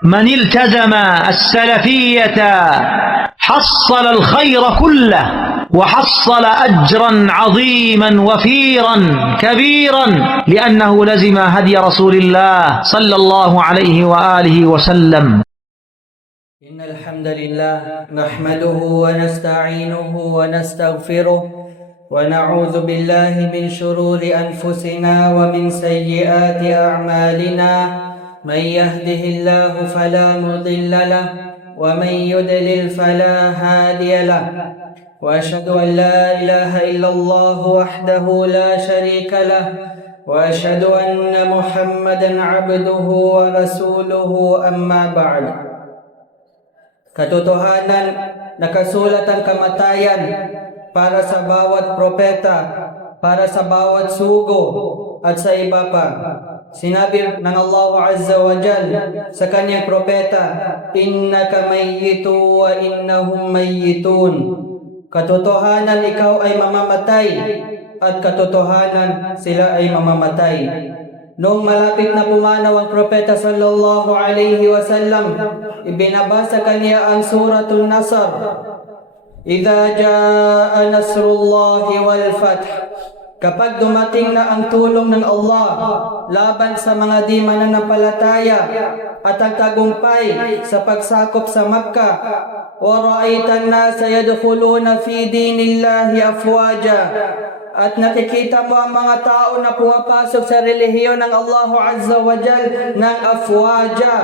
من التزم السلفية حصل الخير كله وحصل أجرا عظيما وفيرا كبيرا لأنه لزم هدي رسول الله صلى الله عليه وآله وسلم. إن الحمد لله نحمده ونستعينه ونستغفره ونعوذ بالله من شرور أنفسنا ومن سيئات أعمالنا. من يهده الله فلا مضل له ومن يضلل فلا هادي له. وأشهد أن لا إله إلا الله وحده لا شريك له وأشهد أن محمدا عبده ورسوله. أما بعد. Katotohanan, nakasulat ang kamatayan para sa bawat propeta, para sa bawat sugo, at sa iba pa. Sinabi ng Allah Azza wa Jal sa kanyang propeta, "Innaka mayyitu wa innahum mayyitun." Katotohanan, ikaw ay mamamatay, at katotohanan, sila ay mamamatay. Noong malapit na pumanaw ang propeta sallallahu alaihi wasallam, ibinabasa kanya ang suratul Nasr. Idza jaa nasrullahi wal fath. Kapag dumating na ang tulong ng Allah laban sa mga di mananampalataya at ang tagumpay sa pagsakop sa Makkah, wa ra'aitan nasa yadkhuluna fi dinillahi afwaja, at nakikita mo ang mga tao na pumapasok sa relihiyon ng Allah Azza wa Jal ng afwaja,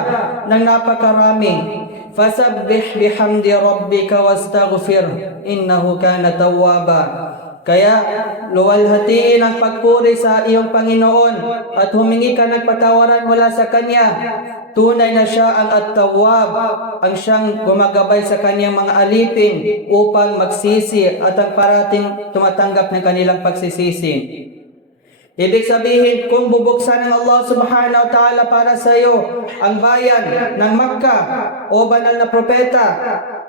ng napakarami. Fasabbih bihamdi rabbika wastaghfir innahu kana tawwaba. Kaya luwalhatiin ang pagpuri sa iyong Panginoon at humingi ka ng patawaran mula sa Kanya. Tunay na siya ang At-Tawwab, ang siyang gumagabay sa kanyang mga alipin upang magsisi at ang parating tumatanggap ng kanilang pagsisisi. Ibig sabihin, kung bubuksan ng Allah subhanahu wa ta'ala para sa iyo ang bayan ng Makkah o banal na propeta,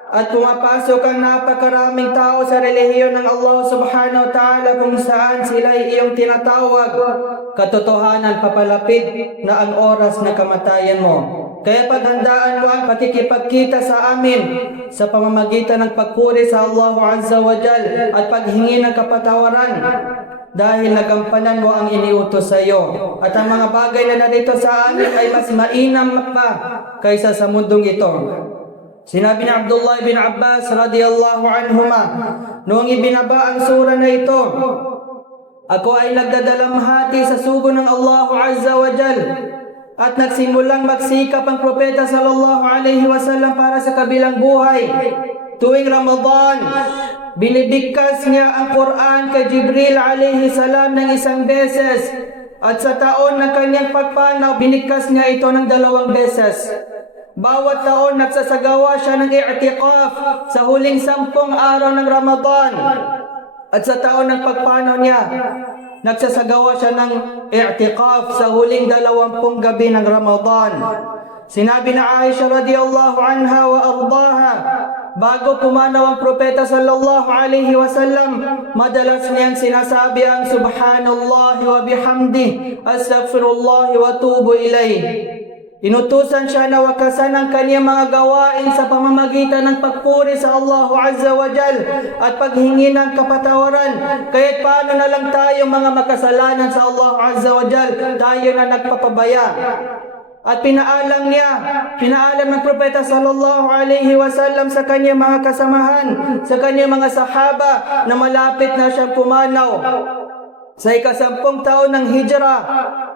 at pumapasok ang napakaraming tao sa relihiyon ng Allah subhanahu wa ta'ala kung saan sila ay iyong tinatawag, katotohanan papalapit na ang oras na kamatayan mo. Kaya paghandaan mo ang pakikipagkita sa amin sa pamamagitan ng pagpuri sa Allah Azza wa Jal at paghingi ng kapatawaran, dahil nagampanan mo ang iniutos sa iyo, at ang mga bagay na narito sa amin ay mas mainam pa kaysa sa mundong ito. Sinabi ni Abdullah bin Abbas radiyallahu anhuma, noong ibinaba ang sura na ito, ako ay nagdadalamhati sa sugo ng Allah Azza wa Jal, at nagsimulang magsikap ang propeta sallallahu alaihi wasallam para sa kabilang buhay. Tuwing Ramadan, binibigkas niya ang Quran kay Jibril alaihi salam ng isang beses, at sa taon ng kanyang pagpanaw, binigkas niya ito ng 2 beses. Bawat taon nagsasagawa siya ng i'tikaf sa huling 10 araw ng Ramadan. At sa taon ng pagpanaw niya, nagsasagawa siya ng i'tikaf sa huling 20 gabi ng Ramadan. Sinabi na Aisha radiyallahu anha wa ardaha, bago pumanaw ang propeta sallallahu alaihi wasallam, madalas niyang sinasabi ang subhanallahi wa bihamdi, astaghfirullah wa tubu ilayh. Inutusan siya na wakasan ang kanyang mga gawain sa pamamagitan ng pagpuri sa Allah Azza wa Jal at paghingi ng kapatawaran. Kaya't paano na lang tayo mga makasalanan sa Allah Azza wa Jal, tayo na nagpapabaya. At pinaalam ng propeta sallallahu alaihi wasallam sa kanyang mga kasamahan, sa kanyang mga sahaba na malapit na siyang pumanaw. Sa 10 taon ng Hijrah,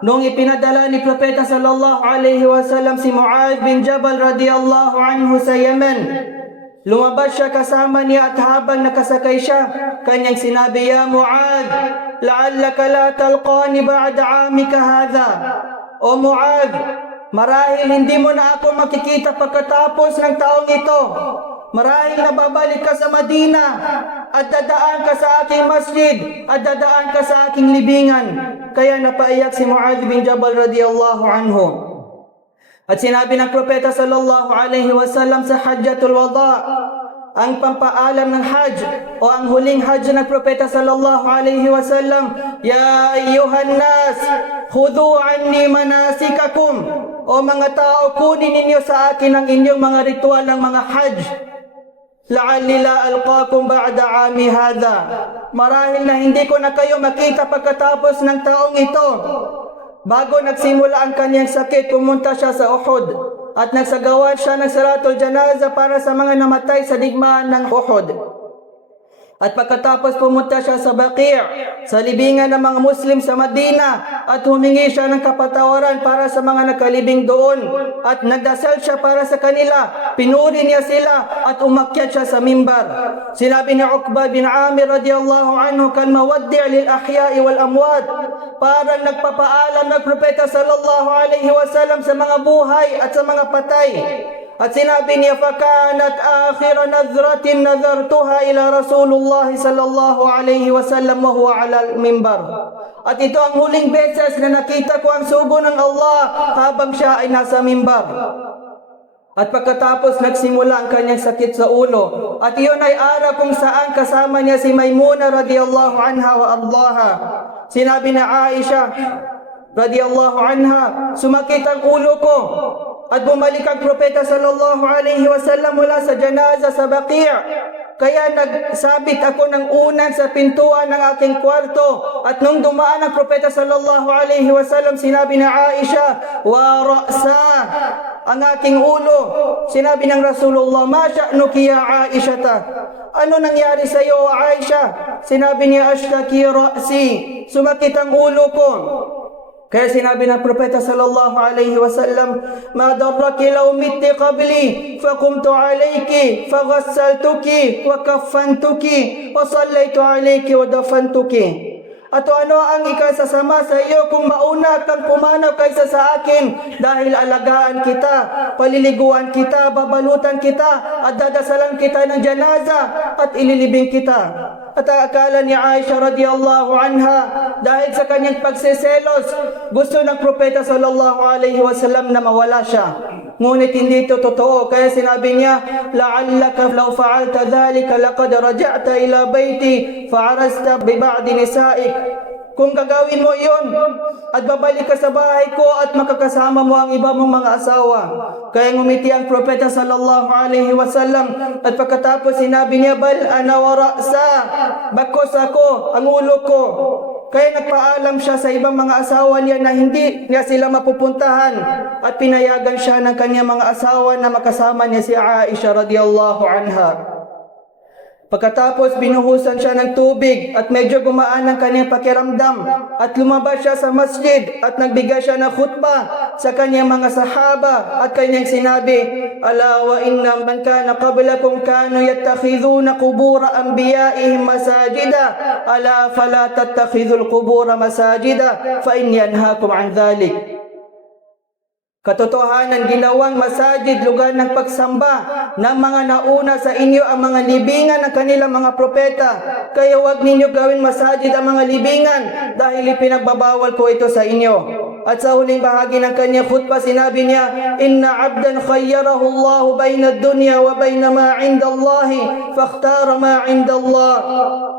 noong ipinadala ni propeta sallallahu alaihi wasallam si Mu'adh bin Jabal radiyallahu anhu sa Yemen, lumabas siya kasama niya, at habang nakasakay siya, kanyang sinabi, "Ya Mu'adh, la'allaka la talqani ba'da 'amika hadha." O Mu'adh, marahil hindi mo na ako makikita pagkatapos ng taong ito. Marahil na babalik ka sa Madina at dadaan ka sa aking masjid at dadaan ka sa aking libingan. Kaya napaiyak si Mu'adh bin Jabal radiyallahu anhu. At sinabi ng propeta sallallahu alaihi wasallam sa Hajjatul Wada, ang pampaalam ng Hajj o ang huling Hajj ng propeta sallallahu alaihi wasallam, "Ya ayyuhan nas, khudhu anni manasikakum." O mga tao, kunin ninyo sa akin ang inyong mga ritual ng mga hajj. La'alli la alqakum ba'da 'ami hadha. Marahil na hindi ko na kayo makita pagkatapos ng taong ito. Bago nagsimula ang kanyang sakit, pumunta siya sa Uhud at nagsagawa siya ng salatul janaza para sa mga namatay sa digmaan ng Uhud. At pagkatapos pumunta siya sa Baqi', sa libingan ng mga Muslim sa Madina, at humingi siya ng kapatawaran para sa mga nakalibing doon. At nagdasal siya para sa kanila, pinuri niya sila at umakyat siya sa mimbar. Sinabi ni Uqba bin Amir radiyallahu anhu, "Kal mawaddi' lil ahya'i wal amwat." Parang nagpapaalam ng propeta sallallahu alaihi wasallam sa mga buhay at sa mga patay. At sinabi niya, "Fakanat akhir nadhratin nadhartuha ila Rasulullah sallallahu alaihi wasallam wa huwa ala al-mimbar." At ito ang huling beses na nakita ko ang sugo ng Allah habang siya ay nasa mimbar. At pagkatapos nagsimula ang kanyang sakit sa ulo. At iyon ay araw kung saan kasama niya si Maymuna radiyallahu anha wa ardaha. Sinabi na Aisha radiyallahu anha, "Sumakit ang ulo ko." At bumalik ang propeta sallallahu alaihi wasallam mula sa janaza sa Baqi'. Kaya nagsabit ako ng unan sa pintuan ng aking kwarto. At nung dumaan ang propeta sallallahu alaihi wasallam, sinabi na Aisha, "Wa ra'sa," ang aking ulo. Sinabi ng Rasulullah, "Ma sya'nuki ya Aishata?" Ano nangyari sa iyo, Aisha? Sinabi niya, "Ashtaki ra'si." Sumakit ang ulo ko. Kaya sinabi ng propeta sallallahu alaihi wasallam, "Ma darraki law mitti qabli fa qumtu alayki fa ghassaltuki wa kaffantuki wa sallaytu alayki wa dafantuki." Ato ano ang ikasasama sa iyo kung mauna kang pumanaw kaysa sa akin, dahil alagaan kita, paliliguan kita, babalutan kita, at dadasalan kita ng janaza at ililibing kita. At akala ni Aisha radiyallahu anha, dahil sa kanyang pagseselos, gusto ng propeta sallallahu alaihi wasallam na mawala siya. Ngunit hindi ito totoo. Kaya sinabi niya, "La'allaka law fa'alta dhalika laqad raja'ta ila bayti fa'arasta bi ba'di nisa'ik." Kung gagawin mo iyon at babalik ka sa bahay ko at makakasama mo ang iba mong mga asawa. Kaya ngumiti ang propeta sallallahu alaihi wasallam at pagkatapos sinabi niya, "Bal ana wa ra'sa." Bakos ako, ang ulo ko. Kaya nagpaalam siya sa ibang mga asawa niya na hindi niya sila mapupuntahan at pinayagan siya ng kanyang mga asawa na makasama niya si Aisha radiyallahu anha. Pagkatapos binuhusan siya ng tubig at medyo gumaan ang kanyang pakiramdam at lumabas siya sa masjid at nagbigay siya ng khutbah sa kanyang mga sahaba at kanyang sinabi, "Ala wa inna man kana qablakum kanu yattakhidhuna qubura anbiya'ihim masajida, ala fala tattakhidhul qubura masajida fa in yanhaakum an dhalik." Katotohanan, ginawang masajid, lugar ng pagsamba ng mga nauna sa inyo ang mga libingan ng kanilang mga propeta. Kaya huwag ninyo gawin masajid ang mga libingan dahil ipinagbabawal ko ito sa inyo. At sa huling bahagi ng kanyang khutbah, sinabi niya, "Inna abdan khayyarahu Allahu bayna ad-dunya wa bayna ma 'inda Allahi, fakhtara ma 'inda Allah."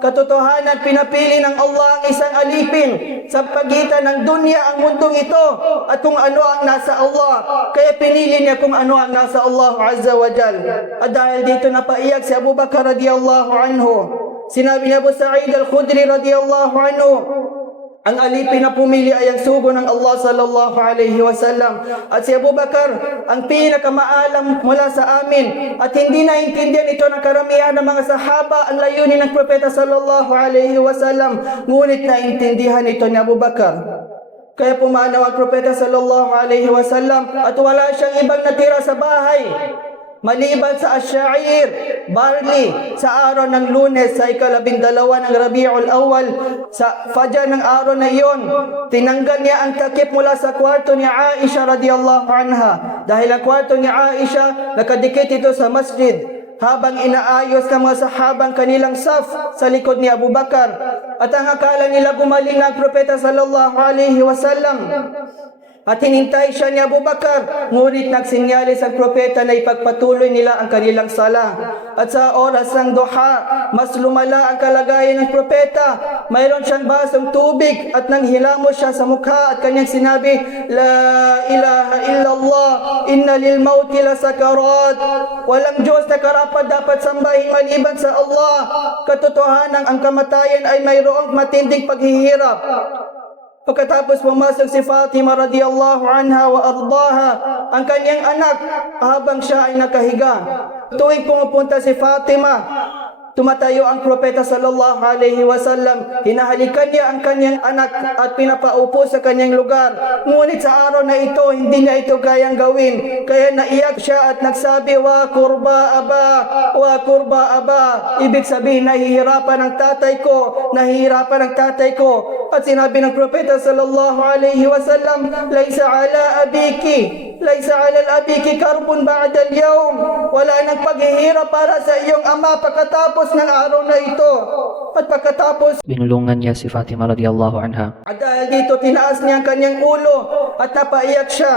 Katotohanan, pinapili ng Allah ang isang alipin sa pagitan ng dunya, ang mundong ito, at kung ano ang nasa Allah. Kaya pinili niya kung ano ang nasa Allah Azza wa Jal. At dahil dito napaiyak si Abu Bakar radiyallahu anhu. Sinabi ni Abu Sa'id al-Khudri radiyallahu anhu, ang alipin na pumili ay ang sugo ng Allah sallallahu alaihi wasallam. At si Abu Bakar ang pinakamaalam mula sa amin. At hindi naintindihan ito ng karamihan ng mga sahaba ang layunin ng propeta sallallahu alaihi wasallam. Ngunit naintindihan ito ni Abu Bakar. Kaya pumanaw ang propeta sallallahu alaihi wasallam at wala siyang ibang natira sa bahay maliban sa ash-sha'ir, barley, sa araw ng Lunes sa ika-12 ng Rabiul Awwal. Sa fajr ng araw na iyon, tinanggal niya ang takip mula sa kwarto ni Aisha radiyallahu anha. Dahil ang kwarto ni Aisha, nakadikit ito sa masjid. Habang inaayos ng mga sahabang kanilang saf sa likod ni Abu Bakar. At ang akala nila gumaling na ang propeta sallallahu alaihi wasallam. At hinintay siya ni Abu Bakar, ngunit nagsinyalis ang propeta na ipagpatuloy nila ang kanilang sala. At sa oras ng duha, mas lumala ang kalagayan ng propeta. Mayroon siyang basong tubig at nang hilamos siya sa mukha at kanyang sinabi, La ilaha illallah, inna lil mauti la sakarat. Walang Diyos na karapat dapat sambahin maliban sa Allah. Katotohanan ang kamatayan ay mayroong matinding paghihirap. Pagkatapos pumasok si Fatima radiyallahu anha wa ardaha, ang kanyang anak, habang siya ay nakahiga. Tuwing pumupunta si Fatima, tumatayo ang propeta sallallahu alaihi wasallam, hinahalikan niya ang kanyang anak at pinapaupo sa kanyang lugar. Ngunit sa araw na ito, hindi niya ito kayang gawin. Kaya naiyak siya at nagsabi, wa kurba aba, wa kurba aba. Ibig sabihin, nahihirapan ang tatay ko, nahihirapan ang tatay ko. At sinabi ng propeta sallallahu alaihi wasallam, Laysa ala abiki, laysa ala al-abiki karbun ba'da al-yawm. Wala nang paghihirap para sa iyong ama pagkatapos ng araw na ito. At pagkatapos, Binulungan niya si Fatima radiyallahu anha. at dahil dito, tinaas niya ang kanyang ulo at napaiyak siya.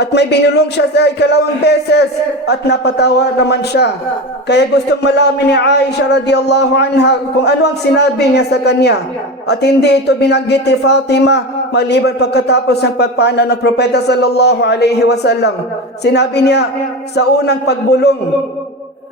At may binulong siya sa ikalawang beses at napatawa naman siya. Kaya gustong malaman ni Aisha radiyallahu anha kung ano ang sinabi niya sa kanya. At hindi ito binanggit ni Fatima maliban pagkatapos ng pagpanaw ng propeta sallallahu alaihi wasallam. Sinabi niya sa unang pagbulong,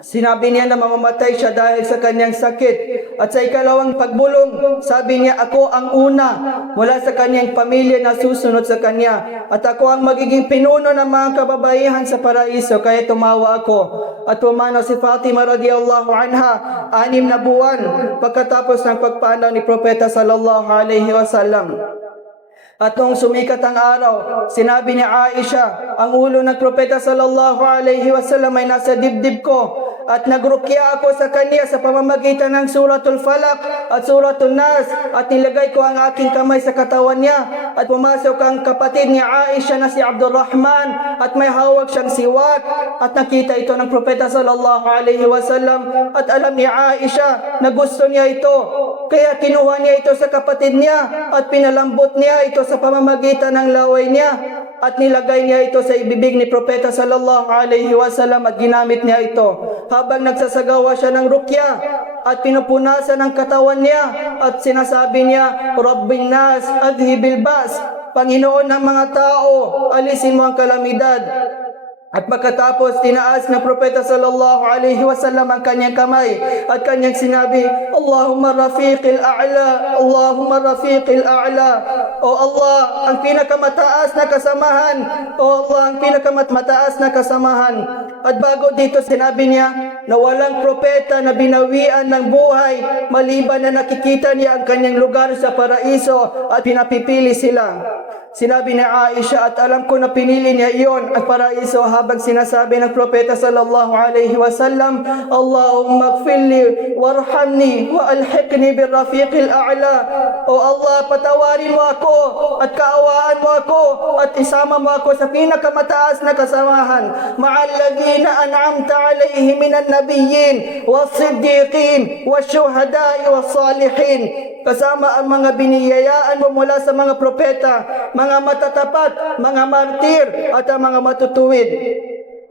sinabi niya na mamamatay siya dahil sa kanyang sakit. At sa ikalawang pagbulong, sabi niya, ako ang una mula sa kanyang pamilya na susunod sa kanya. At ako ang magiging pinuno ng mga kababaihan sa paraiso. Kaya tumawa ako. At pumanaw si Fatima radiyallahu anha 6 na buwan pagkatapos ng pagpanaw ni propeta sallallahu alaihi wasallam. At noong sumikat ang araw, sinabi ni Aisha, ang ulo ng propeta sallallahu alaihi wasallam ay nasa dibdib ko. At nagrukya ako sa kanya sa pamamagitan ng suratul Falaq at suratul Nas. At nilagay ko ang aking kamay sa katawan niya. At pumasok ang kapatid ni Aisha na si Abdurrahman. At may hawak siyang siwak. At nakita ito ng propeta sallallahu alaihi wasallam. At alam ni Aisha na gusto niya ito. Kaya kinuha niya ito sa kapatid niya. At pinalambot niya ito sa pamamagitan ng laway niya. At nilagay niya ito sa ibibig ni propeta sallallahu alaihi wasallam at ginamit niya ito. Habang nagsasagawa siya ng rukya at pinupunasan ang katawan niya at sinasabi niya, Rabbin nas adhibil bas, Panginoon ng mga tao, alisin mo ang kalamidad. At pagkatapos, tinaas ng propeta sallallahu alaihi wasallam ang kanyang kamay at kanyang sinabi, Allahumma rafiqil a'la, Allahumma rafiqil a'la. O Allah, ang pinakamataas na kasamahan. O Allah, ang pinakamataas na kasamahan. At bago dito, sinabi niya na walang propeta na binawian ng buhay maliban na nakikita niya ang kanyang lugar sa paraiso at pinapipili sila. Sinabi ni Aisha, at alam ko na pinili niya iyon ang paraiso habang sinasabi ng propeta sallallahu alaihi wasallam, Allahumma gfirli warhamni wa alhiqni birrafiqil a'la. O Allah, patawarin mo ako at kaawaan mo ako at isama mo ako sa pinakamataas na kasamahan, ma'alladhina an'amta alaihim minan nabiyyin was-siddiqin wasyuhada'i was-salihin. Kasama ang mga biniyayaan mo mula sa mga propeta, mga matatapat, mga martir, at ang mga matutuwid.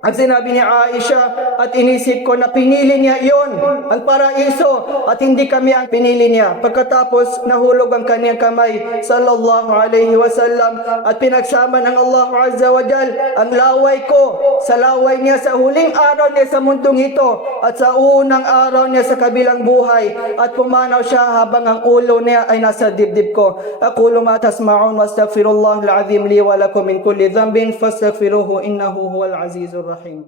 At sinabi ni Aisha, at inisip ko na pinili niya iyon, ang paraiso, at hindi kami ang pinili niya. Pagkatapos, nahulog ang kanyang kamay, sallallahu alaihi wasallam, at pinagsama ng Allah Azza wa Jal ang laway ko sa laway niya sa huling araw niya sa mundong ito, at sa unang araw niya sa kabilang buhay, at pumanaw siya habang ang ulo niya ay nasa dibdib ko. Aqulu ma tasma'un wastaghfirullah al-azim li wa lakum min kulli dhanbin fastaghfiruhu innahu huwal azizur rahim.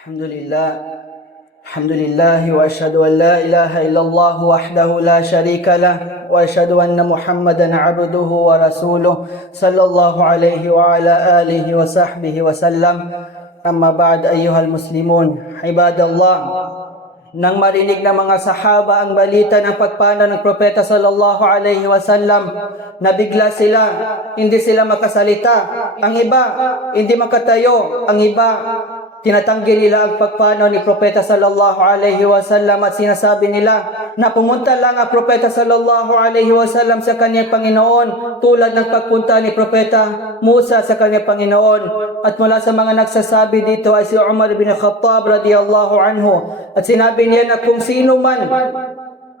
Alhamdulillah. Alhamdulillah wa ashhadu an la ilaha illallah wahdahu la sharika lah wa ashhadu anna Muhammadan abduhu wa rasuluh sallallahu alayhi wa ala alihi wa sahbihi wa sallam. Amma ba'd, ayyuhal muslimun, ibadallah. Nang marinig ng mga sahaba ang balita ng pagpanaw ng propeta sallallahu alaihi wasallam, nabigla sila, hindi sila makasalita. Ang iba, hindi makatayo. Ang iba, tinatanggi nila ang pagpanaw ni Propeta sallallahu alaihi wasallam at sinasabi nila na pumunta lang ang Propeta sallallahu alaihi wasallam sa kanyang Panginoon tulad ng pagpunta ni Propeta Musa sa kanyang Panginoon. At mula sa mga nagsasabi dito ay si Umar bin Khattab radiyallahu anhu, at sinabi niya na kung sino man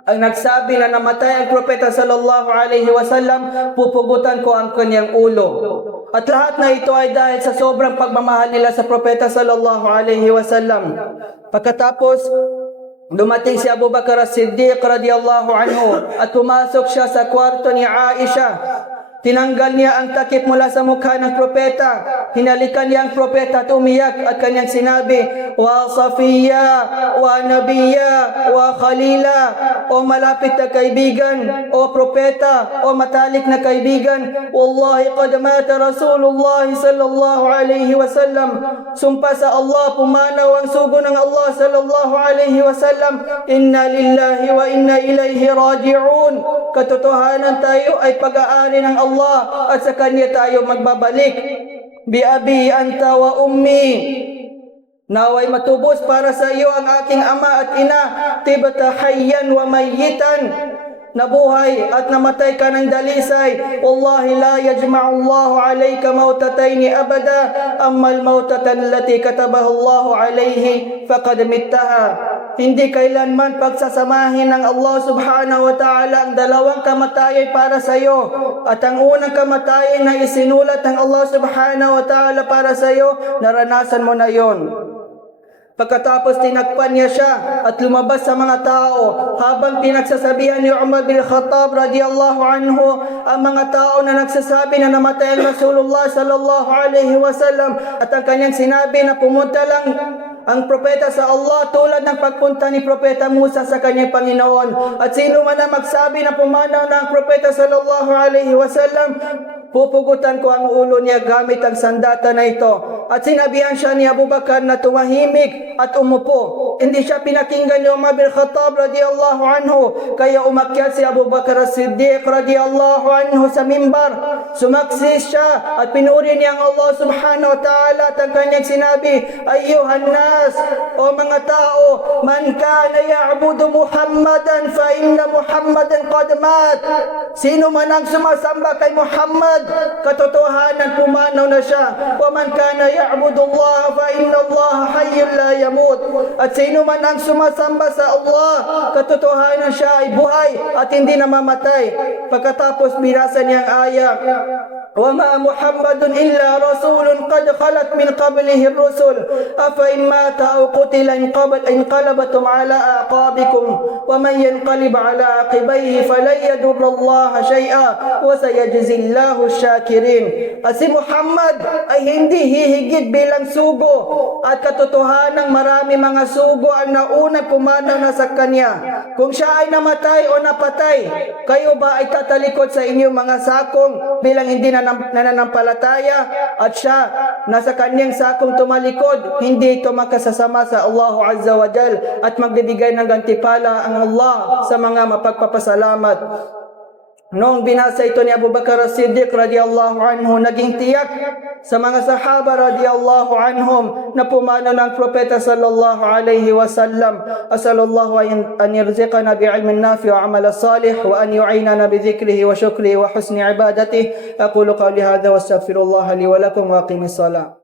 ang nagsabi na namatay ang Propeta sallallahu alaihi wasallam, pupugutan ko ang kanyang ulo. At lahat na ito ay dahil sa sobrang pagmamahal nila sa Propeta sallallahu alaihi wasallam. Pagkatapos, dumating si Abu Bakar as-Siddiq radiyallahu anhu at pumasok siya sa kwarto ni Aisha. Tinanggal niya ang takip mula sa mukha ng propeta. Hinalikan niya ang propeta at umiyak at kanyang sinabi, "Wa Safiya, wa Nabiya, wa Khalila." O malapit na kaibigan, o propeta, o matalik na kaibigan, wallahi qad mata Rasulullah sallallahu alaihi wasallam. Sumpa sa Allah, pumanaw ang sugo ng Allah sallallahu alaihi wasallam. Inna lillahi wa inna ilaihi raji'un. Katotohanan tayo ay pag-aari ng Allah at sa Kanya tayo magbabalik. Bi abi anta wa ummi. Naway matubos para sa iyo ang aking ama at ina. Tibata hayyan wa mayyitan. Nabuhay at namatay ka ng dalisay. Wallahi la yajma'u Allahu alayka mautatayn abada. Amma al-mautatan allati katabaha Allahu alayhi faqad mittaha. Hindi kailanman pagsasamahin ng Allah subhanahu wa ta'ala ang dalawang kamatayan para sa iyo. At ang unang kamatayan na isinulat ng Allah subhanahu wa ta'ala para sa iyo, naranasan mo na yon. Pagkatapos tinakpan niya siya at lumabas sa mga tao habang pinagsasabihan ni Umar bin Khattab radiyallahu anhu ang mga tao na nagsasabi na namatay ang Rasulullah sallallahu alaihi wasallam, at ang kanyang sinabi na pumunta lang ang propeta sa Allah tulad ng pagpunta ni Propeta Musa sa kanyang Panginoon. At sino man ang magsabi na pumanaw na ang propeta sallallahu alaihi wasallam, pupugutan ko ang ulo niya gamit ang sandata na ito. At sinabihan siya ni Abu Bakar na tumahimik at umupo. Hindi siya pinakinggan ni Umar bin Khattab radiyallahu anhu, kaya umakyat si Abu Bakar as-Siddiq radiyallahu anhu sa mimbar. Sumaksis siya at pinuri niya ang Allah subhanahu wa ta'ala at ang kanyang sinabi, "Ayyuhan nas, o mga tao, man kana ya'budu Muhammadan fa inna Muhammadan qad mat." Sino man ang sumasamba kay Muhammad, katotohanan pumanaw na siya. "Wa man kana ya'budu Allah fa inna Allah hayyun la yamut." At sino man ang sumasamba sa Allah, katotohanan siya ay buhay at hindi namamatay. Pagkatapos binasa niya ang aya, "Wa ma Muhammadun illa rasulun qad khalat min qablihi ar-rusul afa in mata aw qutila inqalabatum ala aqabikum wa man yanqalib ala aqibayhi falan yadurra Allah shay'a wa sayajzi Allahu asy-syakirin." At si Muhammad ay hindi hihigit bilang sugo, at katotohanan marami mga sugo ang nauna pumanaw na sa kanya. Kung siya ay namatay o napatay, kayo ba ay tatalikod sa inyong mga sakong bilang hindi nananampalataya, at siya nasa kanyang sakong tumalikod, hindi ito makasasama sa Allah Azza wa Jal at magbibigay ng gantipala ang Allah sa mga mapagpapasalamat. Noong binasa ito ni Abu Bakar as-Siddiq radiyallahu anhu, naging tiyak sa mga sahaba radiyallahu anhum na pumanaw ng propeta sallallahu alaihi wasallam. Asallallahu an yarzuqana bi'ilmin nafi' wa 'amalan salih wa an yu'inana bi dhikrihi wa shukrihi wa husni ibadatihi. Aqulu qawli hadha wa astaghfirullah li wa lakum wa aqimis salat.